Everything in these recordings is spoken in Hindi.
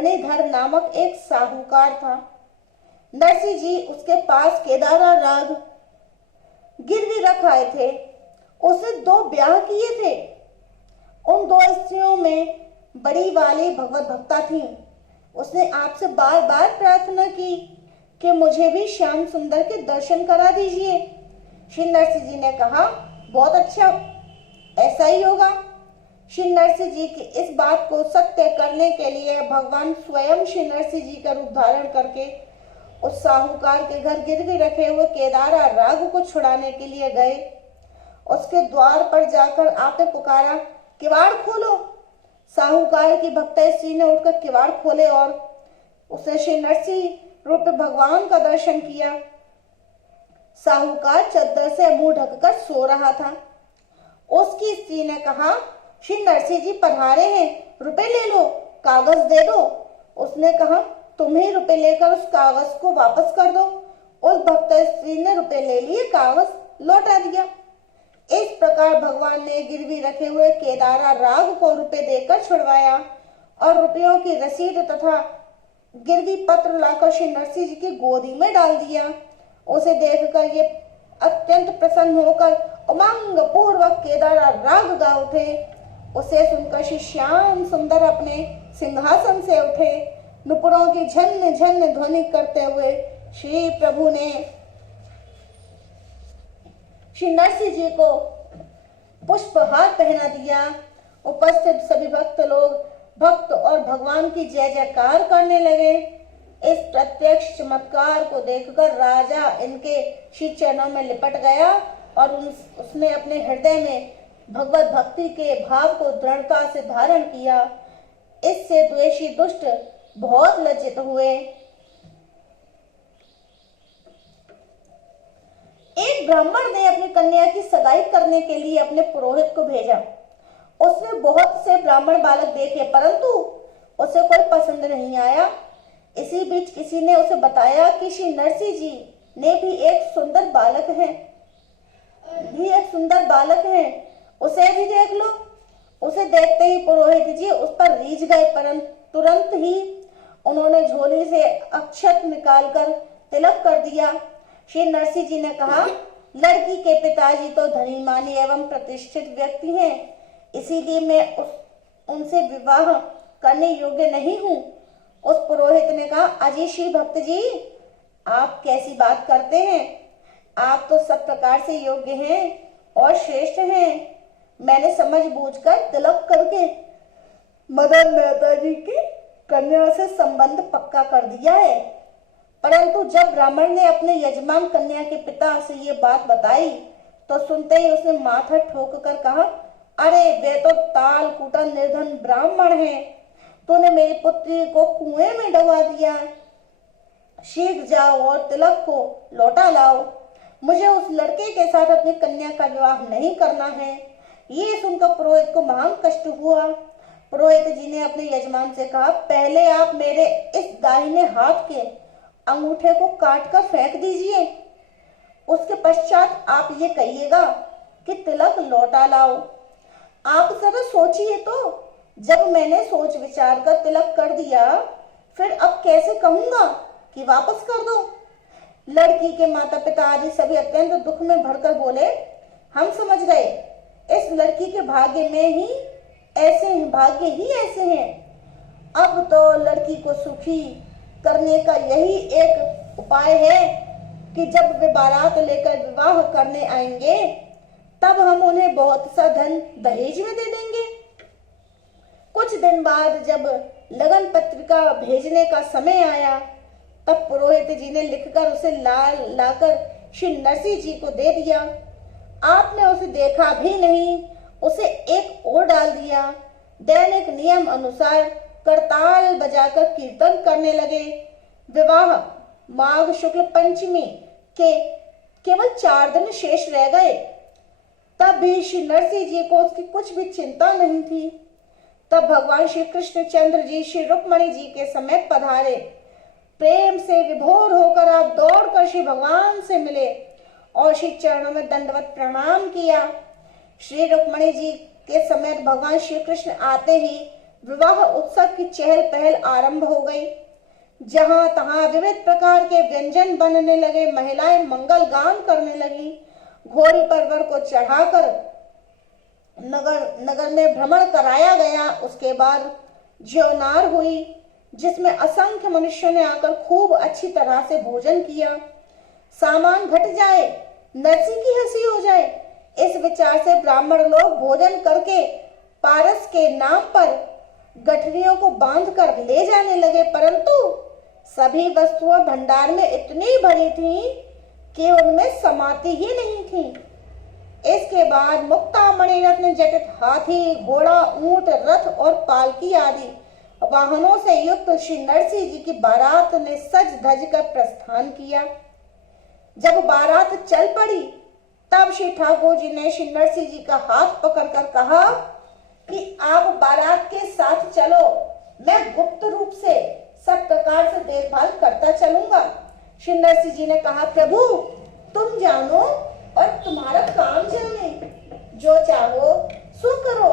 धरणीधर नामक एक साहूकार था। नरसिंह जी उसके पास केदारा राग गिरवी रख आए थे। उसने 2 ब्याह किए थे। उन 2 स्त्रियों में बड़ी वाली भगवत भक्ता थी। उसने आपसे बार बार प्रार्थना की कि मुझे भी श्याम सुंदर के दर्शन करा दीजिए। श्री नरसिंह जी ने कहा, बहुत अच्छा, ऐसा ही होगा। श्री नरसिंह जी की इस बात को सत्य करने के लिए भगवान स्वयं श्री नरसिंह जी का रूप धारण करके उस साहूकार के घर गिरवी रखे हुए केदारा राग को छुड़ाने के लिए गए। उसके द्वार पर जाकर आपने पुकारा, किवाड़ खोलो। साहूकार की भक्ता स्त्री ने उठकर किवाड़ खोले और उसने श्री नरसिंह रूप भगवान का दर्शन किया। साहूकार चद्दर से मुंह ढककर सो रहा था। उसकी स्त्री ने कहा, श्री नरसिंह जी पधारे हैं, रुपए ले लो, कागज दे दो। उसने कहा, तुम्हें रुपए लेकर उस कागज को वापस कर दो। उस भक्त स्त्री ने रुपए ले लिए, कागज लौटा दिया। इस प्रकार भगवान ने गिरवी रखे हुए केदारा राग को रुपए देकर छुड़वाया और रुपयों की रसीद तथा गिरवी पत्र लाकर श्री नरसिंह जी की गोदी में डाल दिया। उसे देखकर ये अत्यंत प्रसन्न होकर उमंग पूर्वक केदारा राग गा उठे। उसे सुनकर श्री श्याम सुंदर अपने सिंहासन से उठे। नुपुरों की झन झन ध्वनि करते हुए श्री प्रभु ने श्री नरसिंह जी को पुष्पहार पहना दिया। उपस्थित सभी भक्त लोग भक्त और भगवान की जय जयकार करने लगे। इस प्रत्यक्ष चमत्कार को देखकर राजा इनके श्री चरणों में लिपट गया और उसने अपने हृदय में भगवत भक्ति के भाव को दृढ़ता से धारण किया। इससे द्वेषी दुष्ट बहुत लज्जित हुए। एक ब्राह्मण ने अपनी कन्या की सगाई करने के लिए अपने पुरोहित को भेजा। उसने बहुत से ब्राह्मण बालक देखे, परंतु उसे कोई पसंद नहीं आया। इसी बीच किसी ने उसे बताया कि श्री नरसिंह जी ने भी एक सुंदर बालक है, उसे भी देख लो। उसे देखते ही पुरोहित जी उस पर रीझ गए, परंतु तुरंत ही उन्होंने झोली से अक्षत निकालकर तिलक कर दिया। श्री नरसिंह जी ने कहा, लड़की के पिताजी तो धनी मानी एवं प्रतिष्ठित व्यक्ति हैं, इसीलिए मैं उनसे विवाह करने योग्य नहीं हूँ। उस पुरोहित ने कहा, अजी श्री भक्त जी, आप कैसी बात करते हैं? आप तो सब प्रकार से योग्य हैं और श्रेष्ठ हैं। मैंने समझ बूझकर तिलक करके मदन मेहता जी की कन्या से संबंध पक्का कर दिया है। परंतु जब ब्राह्मण ने अपने यजमान कन्या के पिता से ये बात बताई तो सुनते ही उसने माथा ठोक कर कहा, अरे वे तो ताल कूटा निर्धन ब्राह्मण हैं, तूने मेरी पुत्री को कुएं में डुबा दिया। शीघ्र जाओ और तिलक को लौटा लाओ। मुझे उस लड़के के साथ अपनी कन्या का विवाह नहीं करना है। ये सुनकर पुरोहित को महान कष्ट हुआ। पुरोहित जी ने अपने यजमान से कहा, पहले आप मेरे इस दाहिने हाथ के अंगूठे को काटकर फेंक दीजिए, उसके पश्चात आप ये कहिएगा कि तिलक लौटा लाओ। आप जरा सोचिए तो, जब मैंने सोच विचार कर तिलक कर दिया, फिर अब कैसे कहूंगा कि वापस कर दो। लड़की के माता पिता आदि सभी अत्यंत दुख में भरकर बोले, हम समझ गए, इस लड़की के भाग्य ही ऐसे हैं। अब तो लड़की को सुखी करने का यही एक उपाय है कि जब वे बारात लेकर विवाह करने आएंगे, तब हम उन्हें बहुत सा धन दहेज में दे देंगे। कुछ दिन बाद जब लगन पत्रिका भेजने का समय आया, तब पुरोहित जी ने लिखकर उसे लाकर श्री नरसिंह जी को दे दिया। आपने उसे देखा भी नहीं, उसे एक ओर डाल दिया। दैनिक नियम अनुसार करताल बजाकर कीर्तन करने लगे। विवाह माघ शुक्ल पंचमी के केवल 4 दिन शेष रह गए। तब भी श्री नरसिंह जी को उसकी कुछ भी चिंता नहीं थी। तब भगवान श्री कृष्ण चंद्र जी श्री रुक्मणी जी के समेत पधारे। प्रेम से विभोर होकर आप दौड़कर श्री भगवान से मिले और श्री चरणों में दंडवत प्रणाम किया। श्री रुक्मणी जी के समेत भगवान श्री कृष्ण आते ही विवाह उत्सव की चहल पहल आरंभ हो गई। जहां तहां विविध प्रकार के व्यंजन बनने लगे, महिलाएं मंगल गान करने लगी। घोड़ी पर वर को चढ़ाकर नगर में भ्रमण कराया गया। उसके बाद ज्योनार हुई, जिसमें असंख्य मनुष्यों ने आकर खूब अच्छी तरह से भोजन किया। सामान घट जाए, नरसी की हंसी हो जाए, इस विचार से ब्राह्मण लोग भोजन करके पारस के नाम पर गठरियों को बांध कर ले जाने लगे, परंतु सभी वस्तुएं भंडार में इतनी भरी थीं कि उनमें समाती ही नहीं थी। इसके बाद मुक्ता मणिरत्न जटित हाथी, घोड़ा, ऊंट, रथ और पालकी आदि वाहनों से युक्त श्री नरसिंह जी की बारात ने सज धज कर प्रस्थान किया। जब बारात चल पड़ी, तब श्री ठाकुर जी ने श्री नरसिंह जी का हाथ पकड़कर कहा कि आप बारात के साथ चलो, मैं गुप्त रूप से सब प्रकार से देखभाल करता चलूंगा। श्री नरसिंह जी ने कहा, प्रभु तुम जानो और तुम्हारा काम जाने, जो चाहो सो करो।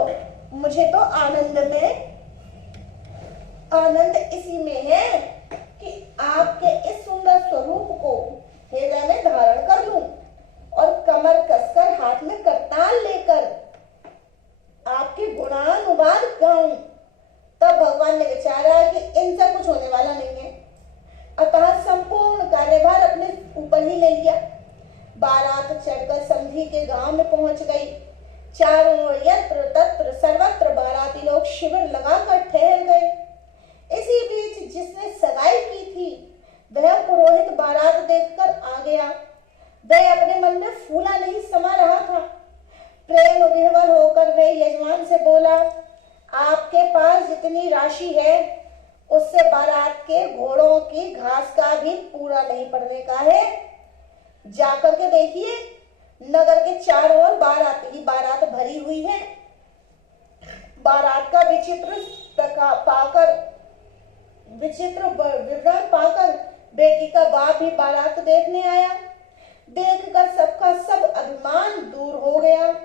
मुझे तो आनंद इसी में है कि आपके इस सुंदर स्वरूप को हृदय में धारण कर लूं और कमर कसकर हाथ में करताल लेकर आपके गुणानुवाद गाऊं। तब भगवान ने विचारा कि इनसे कुछ होने वाला नहीं है, अतः संपूर्ण कार्यभार अपने ऊपर ही ले लिया। बारात चढ़कर समधी के गांव में पहुंच गई। चारों ओर यत्र तत्र सर्वत्र बाराती लोग शिविर लगाकर ठहर गए। इसी बीच जिसने सगाई की थी, वह पुरोहित बारात देखकर आ गया। वह अपने मन में फूला नहीं समा रहा था। प्रेम विह्वल होकर वह यजमान से बोला, आपके पास जितनी राशि है उससे बारात के घोड़ों की घास का भी पूरा नहीं पड़ने का है। जाकर के देखिए, नगर के चारों ओर बारात ही बारात भरी हुई है। बारात का विचित्र विवरण पाकर बेटी का बाप भी बारात देखने आया। देखकर सबका सब अभिमान दूर हो गया।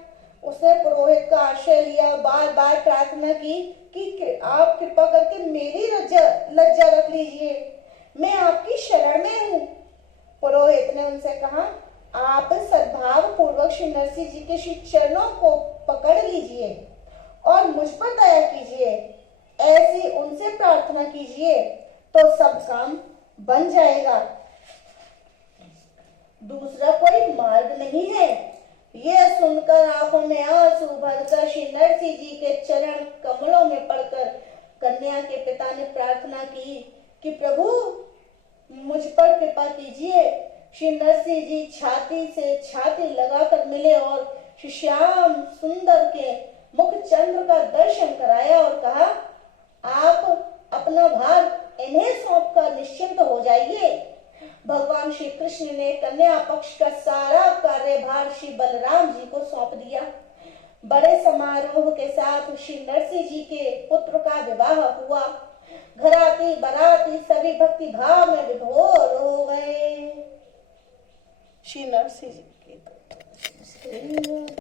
उसने पुरोहित का आश्रय लिया, बार बार प्रार्थना की कि आप कृपा करके मेरी लज्जा रख लीजिए, मैं आपकी शरण में हूँ। पुरोहित ने उनसे कहा, आप सद्भाव पूर्वक श्री नरसिंह जी के श्री चरणों को पकड़ लीजिए और मुझ पर दया कीजिए, ऐसी उनसे प्रार्थना कीजिए तो सब काम बन जाएगा। दूसरा कोई मार्ग नहीं है। यह सुनकर आंखों में आंसू भरकर श्री नरसिंह जी के चरण कमलों में पड़कर कन्या के पिता ने प्रार्थना की कि प्रभु मुझ पर कृपा कीजिए। श्री नरसिंह जी छाती से छाती लगाकर मिले और श्री श्याम सुंदर के मुख चंद्र का दर्शन कराया और कहा, आप अपना भार इन्हें सौंपकर निश्चिंत हो जाइए। भगवान श्री कृष्ण ने कन्या पक्ष का सारा कार्यभार श्री बलराम जी को सौंप दिया। बड़े समारोह के साथ श्री नरसिंह जी के पुत्र का विवाह हुआ। घराती बराती सभी भक्ति भाव में विभोर हो गए। श्री नरसिंह जी की